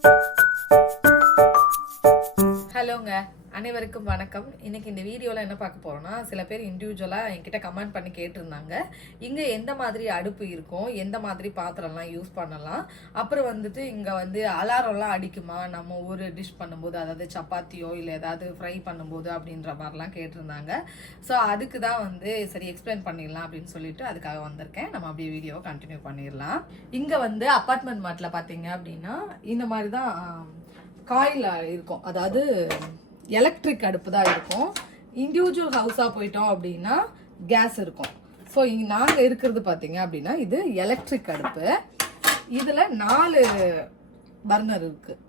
Thank you. அனைவருக்கும் வணக்கம். இன்னைக்கு இந்த வீடியோவில் என்ன பார்க்க போறோம்னா சில பேர் இண்டிவிஜுவலாக என்கிட்ட கமெண்ட் பண்ணி கேட்டிருந்தாங்க. இங்கே எந்த மாதிரி அடுப்பு இருக்கும்? எந்த மாதிரி பாத்திரம்லாம் யூஸ் பண்ணலாம்? அப்புறம் வந்துட்டு இங்கே வந்து அலாரம்லாம் அடிக்குமா? நம்ம ஒரு டிஷ் பண்ணும்போது அதாவது சப்பாத்தியோ இல்லை ஏதாவது ஃப்ரை பண்ணும்போது அப்படின்ற மாதிரிலாம் கேட்டிருந்தாங்க. ஸோ அதுக்கு தான் வந்து சரி எக்ஸ்பிளைன் பண்ணிடலாம் அப்படின்னு சொல்லிட்டு அதுக்காக வந்திருக்கேன். நம்ம அப்படியே வீடியோவை கண்டினியூ பண்ணிடலாம். இங்கே வந்து அப்பார்ட்மெண்ட் மாட்டில் பார்த்தீங்க அப்படின்னா இந்த மாதிரி தான் காயில் இருக்கும். அதாவது எலக்ட்ரிக் அடுப்பு தான் இருக்கும். இண்டிவிஜுவல் ஹவுஸாக போயிட்டோம் அப்படின்னா கேஸ் இருக்கும். ஸோ இங்கே நாங்கள் இருக்கிறது பார்த்தீங்க அப்படின்னா இது எலக்ட்ரிக் அடுப்பு. இதில் நாலு பர்னர் இருக்குது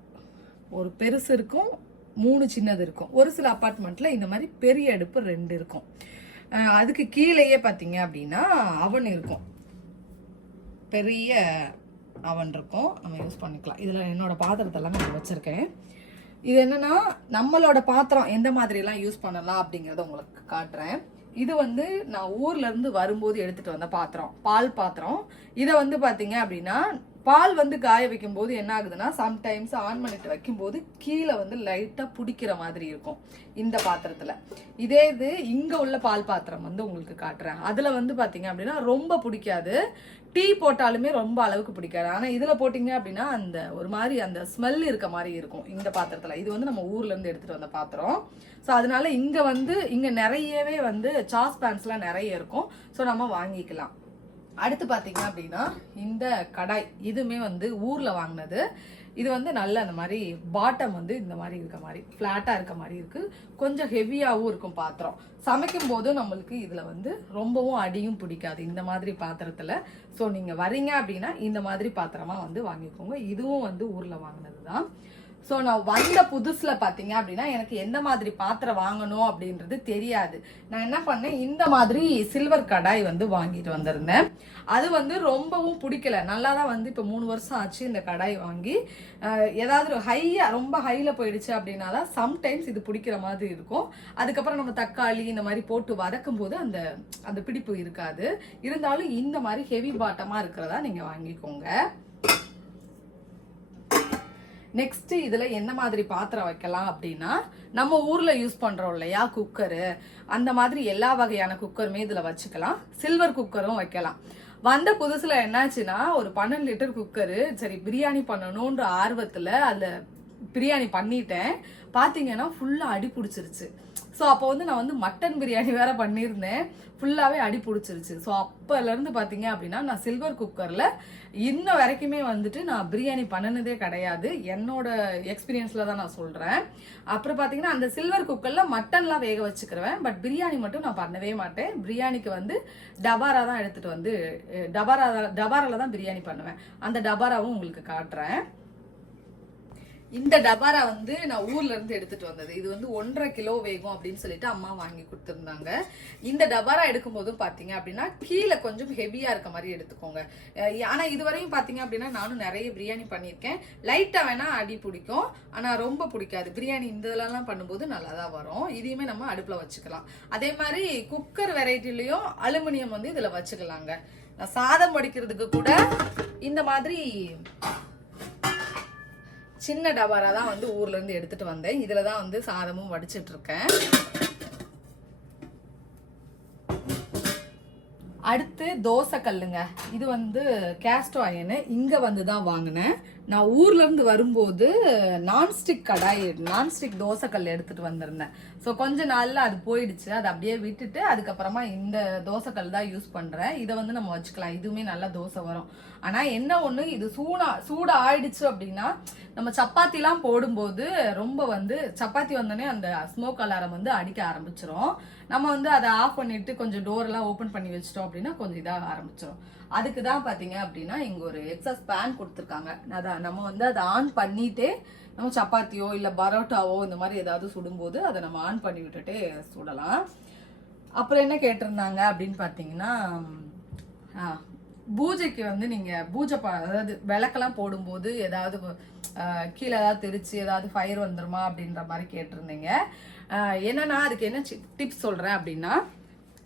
ஒரு பெருசு இருக்கும் மூணு சின்னது இருக்கும். ஒரு சில அப்பார்ட்மெண்ட்டில் இந்த மாதிரி பெரிய அடுப்பு ரெண்டு இருக்கும். அதுக்கு கீழேயே பார்த்தீங்க அப்படின்னா அவன் இருக்கும். பெரிய அவன் இருக்கும். நம்ம யூஸ் பண்ணிக்கலாம். இதில் என்னோட பாத்திரத்தெல்லாம் நான் வச்சுருக்கேன். இது என்னன்னா நம்மளோட பாத்திரம் எந்த மாதிரிலாம் யூஸ் பண்ணலாம் அப்படிங்கிறத உங்களுக்கு காட்டுறேன். இது வந்து நான் ஊர்ல இருந்து வரும்போது எடுத்துட்டு வந்த பாத்திரம் பால் பாத்திரம். இதை வந்து பாத்தீங்க அப்படின்னா பால் வந்து காய வைக்கும் போது என்ன ஆகுதுன்னா சம்டைம்ஸ் ஆன் பண்ணிட்டு வைக்கும்போது கீழே வந்து லைட்டாக பிடிக்கிற மாதிரி இருக்கும் இந்த பாத்திரத்தில். இதே இது இங்கே உள்ள பால் பாத்திரம் வந்து உங்களுக்கு காட்டுறேன். அதில் வந்து பார்த்தீங்க அப்படின்னா ரொம்ப பிடிக்காது. டீ போட்டாலுமே ரொம்ப அளவுக்கு பிடிக்காது. ஆனால் இதில் போட்டிங்க அப்படின்னா அந்த ஒரு மாதிரி அந்த ஸ்மெல் இருக்க மாதிரி இருக்கும் இந்த பாத்திரத்தில். இது வந்து நம்ம ஊர்லேருந்து எடுத்துகிட்டு வந்த பாத்திரம். ஸோ அதனால இங்கே வந்து இங்கே நிறையவே வந்து சாஸ் பேன்ஸ்லாம் நிறைய இருக்கும். ஸோ நம்ம வாங்கிக்கலாம். அடுத்து பார்த்தீங்க அப்படின்னா இந்த கடாய் இதுவுமே வந்து ஊரில் வாங்கினது. இது வந்து நல்ல அந்த மாதிரி பாட்டம் வந்து இந்த மாதிரி இருக்க மாதிரி ஃப்ளாட்டாக இருக்க மாதிரி இருக்குது கொஞ்சம் ஹெவியாகவும் இருக்கும் பாத்திரம். சமைக்கும் போது நம்மளுக்கு இதில் வந்து ரொம்பவும் அடியும் பிடிக்காது இந்த மாதிரி பாத்திரத்தில். ஸோ நீங்கள் வரீங்க அப்படின்னா இந்த மாதிரி பாத்திரமாக வந்து வாங்கிக்கோங்க. இதுவும் வந்து ஊரில் வாங்கினது தான் ஸோ நான் வந்த புதுசில் பார்த்தீங்க அப்படின்னா எனக்கு எந்த மாதிரி பாத்திரம் வாங்கணும் அப்படின்றது தெரியாது. நான் என்ன பண்ணேன் இந்த மாதிரி சில்வர் கடாய் வந்து வாங்கிட்டு வந்திருந்தேன். அது வந்து ரொம்பவும் பிடிக்கல. நல்லா தான் வந்து இப்போ மூணு வருஷம் ஆச்சு இந்த கடாய் வாங்கி. ஏதாவது ஹையாக ரொம்ப ஹையில் போயிடுச்சு அப்படின்னா தான் சம்டைம்ஸ் இது பிடிக்கிற மாதிரி இருக்கும். அதுக்கப்புறம் நம்ம தக்காளி இந்த மாதிரி போட்டு வதக்கும் போது அந்த அந்த பிடிப்பு இருக்காது. இருந்தாலும் இந்த மாதிரி ஹெவி பாட்டமாக இருக்கிறதா நீங்கள் வாங்கிக்கோங்க. நெக்ஸ்ட் இதுல என்ன மாதிரி பாத்திரம் வைக்கலாம் அப்படின்னா நம்ம ஊர்ல யூஸ் பண்றோம் இல்லையா குக்கரு அந்த மாதிரி எல்லா வகையான குக்கருமே இதுல வச்சுக்கலாம். சில்வர் குக்கரும் வைக்கலாம். வந்த புதுசுல என்னாச்சுன்னா ஒரு பன்னெண்டு லிட்டர் குக்கரு சரி பிரியாணி பண்ணணும்ன்ற ஆர்வத்துல அதுல பிரியாணி பண்ணிட்டேன். பார்த்தீங்கன்னா ஃபுல்லாக அடி பிடிச்சிருச்சு. ஸோ அப்போ வந்து நான் வந்து மட்டன் பிரியாணி வேற பண்ணியிருந்தேன். ஃபுல்லாகவே அடி பிடிச்சிருச்சு. ஸோ அப்போலேருந்து பார்த்தீங்க அப்படின்னா நான் சில்வர் குக்கரில் இன்ன வரைக்குமே வந்துட்டு நான் பிரியாணி பண்ணினதே கிடையாது. என்னோட எக்ஸ்பீரியன்ஸில் தான் நான் சொல்கிறேன் அப்புறம் பார்த்தீங்கன்னா அந்த சில்வர் குக்கரில் மட்டன்லாம் வேக வச்சுக்கிறேன் பட் பிரியாணி மட்டும் நான் பண்ணவே மாட்டேன். பிரியாணிக்கு வந்து டபாரா தான் எடுத்துகிட்டு வந்து டபாரா டபாராவில் தான் பிரியாணி பண்ணுவேன். அந்த டபாராவும் உங்களுக்கு காட்டுறேன். இந்த டபாரா வந்து நான் ஊர்ல இருந்து எடுத்துட்டு வந்தது. இது வந்து ஒன்றரை கிலோ வேகும் அப்படின்னு சொல்லிட்டு அம்மா வாங்கி கொடுத்துருந்தாங்க. இந்த டபாரா எடுக்கும்போது பாத்தீங்க அப்படின்னா கீழே கொஞ்சம் ஹெவியா இருக்க மாதிரி எடுத்துக்கோங்க. ஆனா இதுவரையும் பாத்தீங்க அப்படின்னா நானும் நிறைய பிரியாணி பண்ணியிருக்கேன். லைட்டா வேணா அடி பிடிக்கும். ஆனா ரொம்ப பிடிக்காது. பிரியாணி இந்த இதெல்லாம் பண்ணும்போது நல்லா தான் வரும். இதையுமே நம்ம அடுப்புல வச்சுக்கலாம். அதே மாதிரி குக்கர் வெரைட்டிலையும் அலுமினியம் வந்து இதுல வச்சுக்கலாங்க. சாதம் வடிக்கிறதுக்கு கூட இந்த மாதிரி சின்ன டபாரா தான் வந்து ஊர்ல இருந்து எடுத்துட்டு வந்தேன். இதுல தான் வந்து சாதமும் வடிச்சிட்டு இருக்கேன் அடுத்து தோசை கல்லுங்க இது வந்து கேஸ்டோ அயனு இங்க வந்து தான் வாங்கினேன். நான் ஊர்ல இருந்து வரும்போது நான்ஸ்டிக் கடாய் நான்ஸ்டிக் தோசைக்கல் எடுத்துகிட்டு எடுத்துட்டு வந்திருந்தேன். ஸோ கொஞ்ச நாள்ல அது போயிடுச்சு. அதை அப்படியே விட்டுட்டு அதுக்கப்புறமா இந்த தோசைக்கல் தான் யூஸ் பண்றேன். இதை வந்து நம்ம வச்சுக்கலாம். இதுவுமே நல்லா தோசை வரும். ஆனா என்ன ஒண்ணு இது சூடா சூடா ஆயிடுச்சு அப்படின்னா நம்ம சப்பாத்திலாம் போடும்போது ரொம்ப வந்து சப்பாத்தி வந்தோடனே அந்த ஸ்மோக் அலாரம் வந்து அடிக்க ஆரம்பிச்சிரும். நம்ம வந்து அதை ஆஃப் பண்ணிட்டு கொஞ்சம் டோர் எல்லாம் பண்ணி வச்சிட்டோம் அப்படின்னா கொஞ்சம் இதாக ஆரம்பிச்சிடும் அதுக்கு தான் பாத்தீங்க அப்படின்னா இங்க ஒரு எக்ஸஸ் பேன் கொடுத்துருக்காங்க. அதான் நம்ம வந்து அதை ஆன் பண்ணிட்டே நம்ம சப்பாத்தியோ இல்லை பரோட்டாவோ இந்த மாதிரி ஏதாவது சுடும்போது அதை நம்ம ஆன் பண்ணி விட்டுட்டே சுடலாம். அப்புறம் என்ன கேட்டிருந்தாங்க அப்படின்னு பார்த்தீங்கன்னா பூஜைக்கு வந்து நீங்கள் பூஜை ப அதாவது விளக்கெல்லாம் போடும்போது ஏதாவது கீழே ஏதாவது தெரிச்சு ஏதாவது ஃபயர் வந்துருமா அப்படின்ற மாதிரி கேட்டிருந்தீங்க. என்னன்னா அதுக்கு என்ன டிப்ஸ் சொல்கிறேன் அப்படின்னா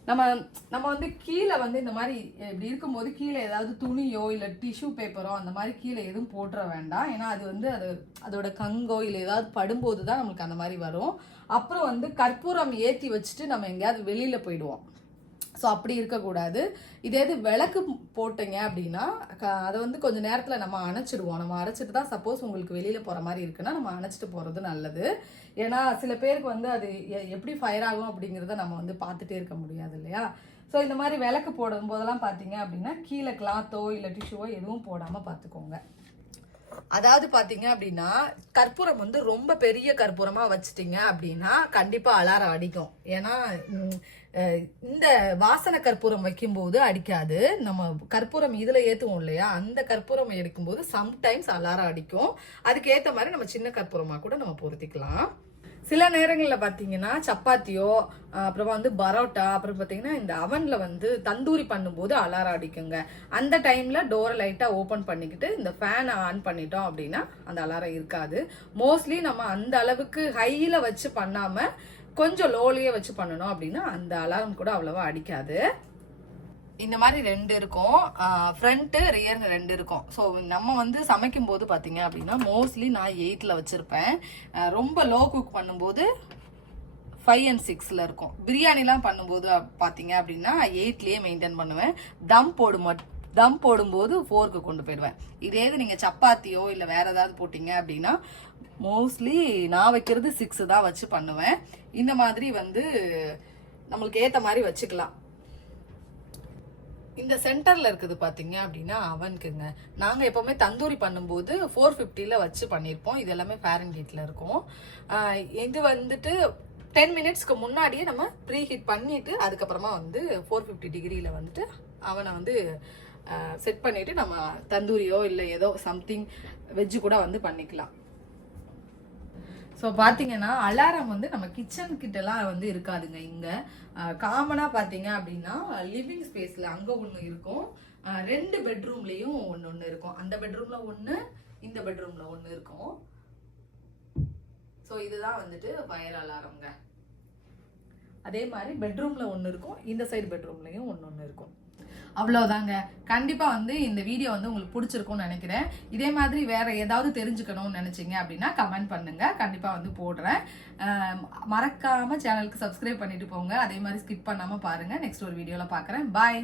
நம்ம நம்ம வந்து கீழே வந்து இந்த மாதிரி இப்படி இருக்கும்போது கீழே ஏதாவது துணியோ இல்லை டிஷ்யூ பேப்பரோ அந்த மாதிரி கீழே எதுவும் போட்டுற வேண்டாம். ஏன்னா அது வந்து அது அதோட கங்கோ இல்லை ஏதாவது படும்போது தான் நம்மளுக்கு அந்த மாதிரி வரும். அப்புறம் வந்து கற்பூரம் ஏற்றி வச்சுட்டு நம்ம எங்கேயாவது வெளியில் போயிடுவோம். ஸோ அப்படி இருக்கக்கூடாது. இதே இது விளக்கு போட்டீங்க அப்படின்னா க- அதை வந்து கொஞ்சம் நேரத்தில் நம்ம அணைச்சிடுவோம். நம்ம அரைச்சிட்டு தான் சப்போஸ் உங்களுக்கு வெளியில் போகிற மாதிரி இருக்குன்னா நம்ம அணைச்சிட்டு போகிறது நல்லது. ஏன்னா சில பேருக்கு வந்து அது எ- எப்படி ஃபயர் ஆகும் அப்படிங்கிறத நம்ம வந்து பார்த்துட்டே இருக்க முடியாது இல்லையா? ஸோ இந்த மாதிரி விளக்கு போடும் போதெல்லாம் பார்த்தீங்க அப்படின்னா கீழே கிளாத்தோ இல்லை டிஷ்யூவோ எதுவும் போடாமல் பார்த்துக்கோங்க. அதாவது பாத்தீங்க அப்படின்னா கற்பூரம் வந்து ரொம்ப பெரிய கற்பூரமா வச்சிட்டீங்க அப்படின்னா கண்டிப்பா அலாரம் அடிக்கும். ஏன்னா இந்த வாசனை கற்பூரம் வைக்கும்போது அடிக்காது. நம்ம கற்பூரம் இதுல ஏத்துவோம் இல்லையா? அந்த கற்பூரம் எடுக்கும்போது சம்டைம்ஸ் அலாரம் அடிக்கும். அதுக்கு ஏத்த மாதிரி நம்ம சின்ன கற்பூரமா கூட நம்ம பொருத்திக்கலாம். சில நேரங்களில் பார்த்தீங்கன்னா சப்பாத்தியோ அப்புறமா வந்து பரோட்டா அப்புறம் பார்த்தீங்கன்னா இந்த அவனில் வந்து தந்தூரி பண்ணும்போது அலாரம் அடிக்குங்க. அந்த டைமில் டோரை லைட்டாக ஓப்பன் பண்ணிக்கிட்டு இந்த ஃபேனை ஆன் பண்ணிட்டோம் அப்படின்னா அந்த அலாரம் இருக்காது. மோஸ்ட்லி நம்ம அந்த அளவுக்கு ஹையில் வச்சு பண்ணாமல் கொஞ்சம் லோலியே வச்சு பண்ணணும் அப்படின்னா அந்த அலாரம் கூட அவ்வளோவா அடிக்காது. இந்த மாதிரி ரெண்டு இருக்கும். ஃப்ரண்ட்டு ரியர்னு ரெண்டு இருக்கும். ஸோ நம்ம வந்து சமைக்கும் போது பார்த்தீங்க அப்படின்னா மோஸ்ட்லி நான் எயிட்டில் வச்சுருப்பேன். ரொம்ப லோ குக் பண்ணும்போது ஃபைவ் அண்ட் சிக்ஸில் இருக்கும். பிரியாணிலாம் பண்ணும்போது பார்த்தீங்க அப்படின்னா எயிட்லேயே மெயின்டைன் பண்ணுவேன். தம் போடு மட் தம் போடும்போது ஃபோர்க்கு கொண்டு போயிடுவேன். இதே இது நீங்கள் சப்பாத்தியோ இல்லை வேறு ஏதாவது போட்டிங்க அப்படின்னா மோஸ்ட்லி நான் வைக்கிறது சிக்ஸு தான் வச்சு பண்ணுவேன். இந்த மாதிரி வந்து நம்மளுக்கு ஏற்ற மாதிரி வச்சுக்கலாம். இந்த சென்டர்ல இருக்குது பாத்தீங்க அப்படின்னா அவனுக்குங்க நாங்க எப்பவுமே தந்தூரி பண்ணும்போது ஃபோர் ஃபிஃப்டில வச்சு பண்ணியிருப்போம் இது எல்லாமே ஃபேரன் ஹீட்ல இருக்கும் இது வந்துட்டு டென் மினிட்ஸ்க்கு முன்னாடியே நம்ம ப்ரீ ஹீட் பண்ணிட்டு அதுக்கப்புறமா வந்து ஃபோர் ஃபிஃப்டி டிகிரியில வந்துட்டு அவனை வந்து செட் பண்ணிட்டு நம்ம தந்தூரியோ இல்லை ஏதோ சம்திங் வெஜ்ஜு கூட வந்து பண்ணிக்கலாம். ஸோ பார்த்தீங்கன்னா அலாரம் வந்து நம்ம கிச்சன் கிட்டலாம் வந்து இருக்காதுங்க. இங்கே காமனாக பார்த்தீங்க அப்படின்னா லிவிங் ஸ்பேஸில் அங்கே ஒன்று இருக்கும். ரெண்டு பெட்ரூம்லேயும் ஒன்று ஒன்று இருக்கும். அந்த பெட்ரூமில் ஒன்று இந்த பெட்ரூமில் ஒன்று இருக்கும். ஸோ இதுதான் வந்துட்டு ஃபயர் அலாரம்ங்க அதே மாதிரி பெட்ரூமில் ஒன்று இருக்கும். இந்த சைடு பெட்ரூம்லேயும் ஒன்று ஒன்று இருக்கும். அவ்வளோதாங்க கண்டிப்பாக வந்து இந்த வீடியோ வந்து உங்களுக்கு பிடிச்சிருக்கும்னு நினைக்கிறேன். இதே மாதிரி வேற ஏதாவது தெரிஞ்சுக்கணும்னு நினச்சிங்க அப்படின்னா கமெண்ட் பண்ணுங்க. கண்டிப்பாக வந்து போடுறேன். மறக்காமல் மறக்காம சேனலுக்கு சப்ஸ்கிரைப் பண்ணிட்டு போங்க. அதே மாதிரி ஸ்கிப் பண்ணாமல் பாருங்க. நெக்ஸ்ட் ஒரு வீடியோவில் பார்க்குறேன் பாய்